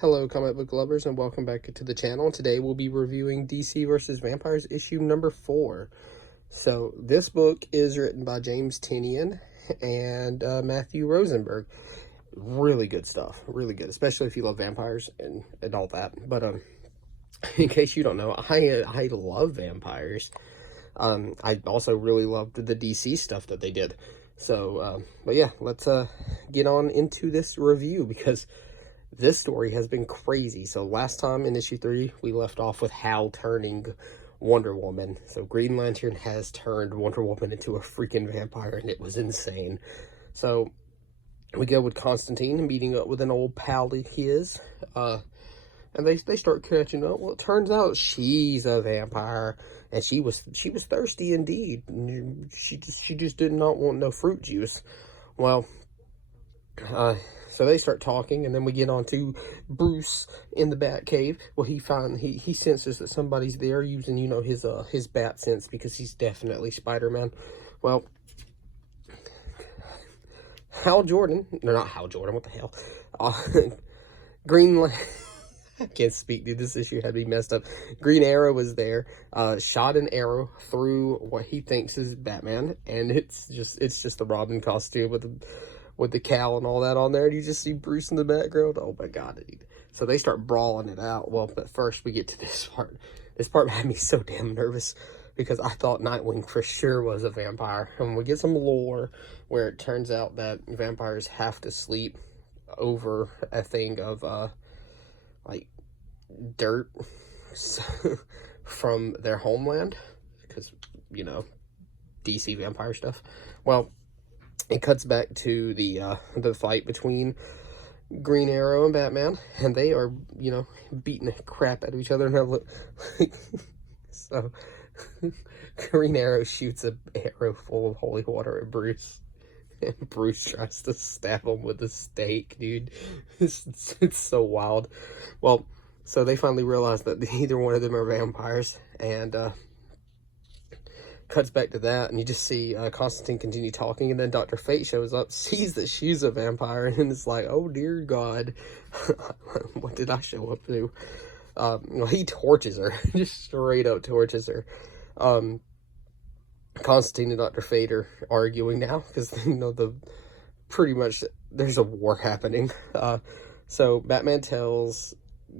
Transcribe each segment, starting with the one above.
Hello, comic book lovers, and welcome back to the channel. Today we'll be reviewing DC vs. Vampires issue number 4. So this book is written by James Tynion and Matthew Rosenberg. Really good stuff. Really good, especially if you love vampires and all that. But in case you don't know, I love vampires. I also really loved the DC stuff that they did. So, but yeah, let's get on into this review because this story has been crazy. So last time in issue 3, we left off with Hal turning Wonder Woman. So Green Lantern has turned Wonder Woman into a freaking vampire, and it was insane. So we go with Constantine meeting up with an old pal of his, and they start catching up. Well, it turns out she's a vampire, and she was thirsty indeed. She just did not want no fruit juice. Well, so they start talking, and then we get on to Bruce in the Batcave. Well, he senses that somebody's there using, you know, his bat sense, because he's definitely Spider-Man. Well, Hal Jordan, no, not Hal Jordan, what the hell? I can't speak, dude. This issue had me messed up. Green Arrow was there, shot an arrow through what he thinks is Batman, and it's just the Robin costume with the cowl and all that on there, and you just see Bruce in the background. Oh my god, dude. So they start brawling it out. Well, but first we get to this part. This part had me so damn nervous because I thought Nightwing for sure was a vampire. And we get some lore where it turns out that vampires have to sleep over a thing of, like, dirt from their homeland. Because, you know, DC vampire stuff. Well, it cuts back to the fight between Green Arrow and Batman, and they are, you know, beating the crap out of each other. And I look, so Green Arrow shoots an arrow full of holy water at Bruce, and Bruce tries to stab him with a stake, dude. It's so wild. Well, so they finally realize that neither one of them are vampires, and cuts back to that, and you just see Constantine continue talking, and then Dr. Fate shows up, sees that she's a vampire, and it's like, oh dear God, what did I show up to? Well, he torches her, just straight up torches her. Constantine and Dr. Fate are arguing now, because, you know, pretty much there's a war happening. So Batman tells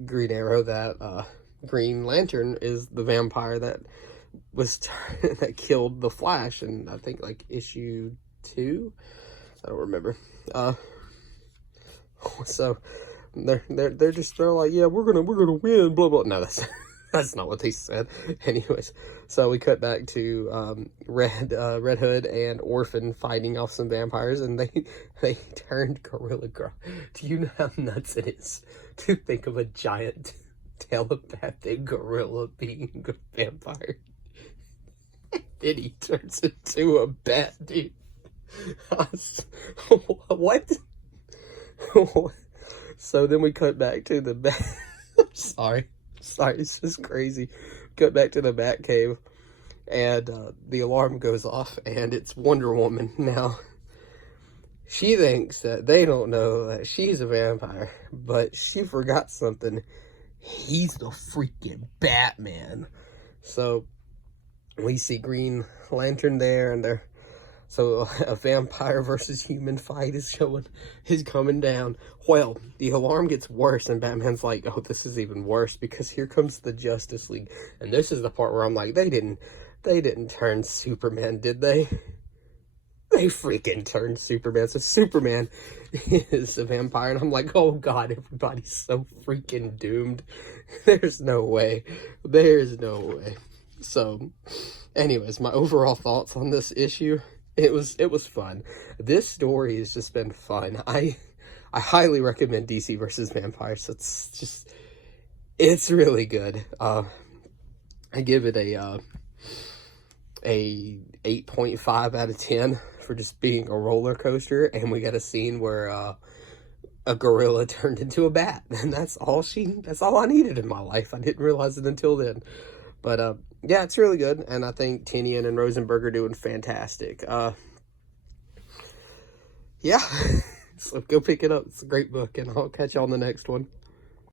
Green Arrow that Green Lantern is the vampire that that killed the Flash in, I think, like issue 2. I don't remember. So they're like, yeah, we're gonna win, blah blah. No, that's not what they said. Anyways, so we cut back to Red Hood and Orphan fighting off some vampires, and they turned Gorilla Grodd. Do you know how nuts it is to think of a giant telepathic gorilla being a vampire? Then he turns into a bat, dude. What? So then we cut back to the bat. Sorry, it's just crazy. Cut back to the Batcave, and the alarm goes off, and it's Wonder Woman. Now, she thinks that they don't know that she's a vampire, but she forgot something. He's the freaking Batman. So we see Green Lantern there, and so a vampire versus human fight is coming down. Well, the alarm gets worse, and Batman's like, oh, this is even worse, because here comes the Justice League. And this is the part where I'm like, they didn't turn Superman, did they? They freaking turned Superman. So Superman is a vampire, and I'm like, oh god, everybody's so freaking doomed. There's no way. So, anyways, my overall thoughts on this issue, it was fun. This story has just been fun. I highly recommend DC vs. Vampires. It's really good. I give it a 8.5 out of 10 for just being a roller coaster, and we got a scene where a gorilla turned into a bat, and that's all I needed in my life. I didn't realize it until then. But yeah, it's really good, and I think Tynion and Rosenberg are doing fantastic. Yeah, so go pick it up. It's a great book, and I'll catch you on the next one.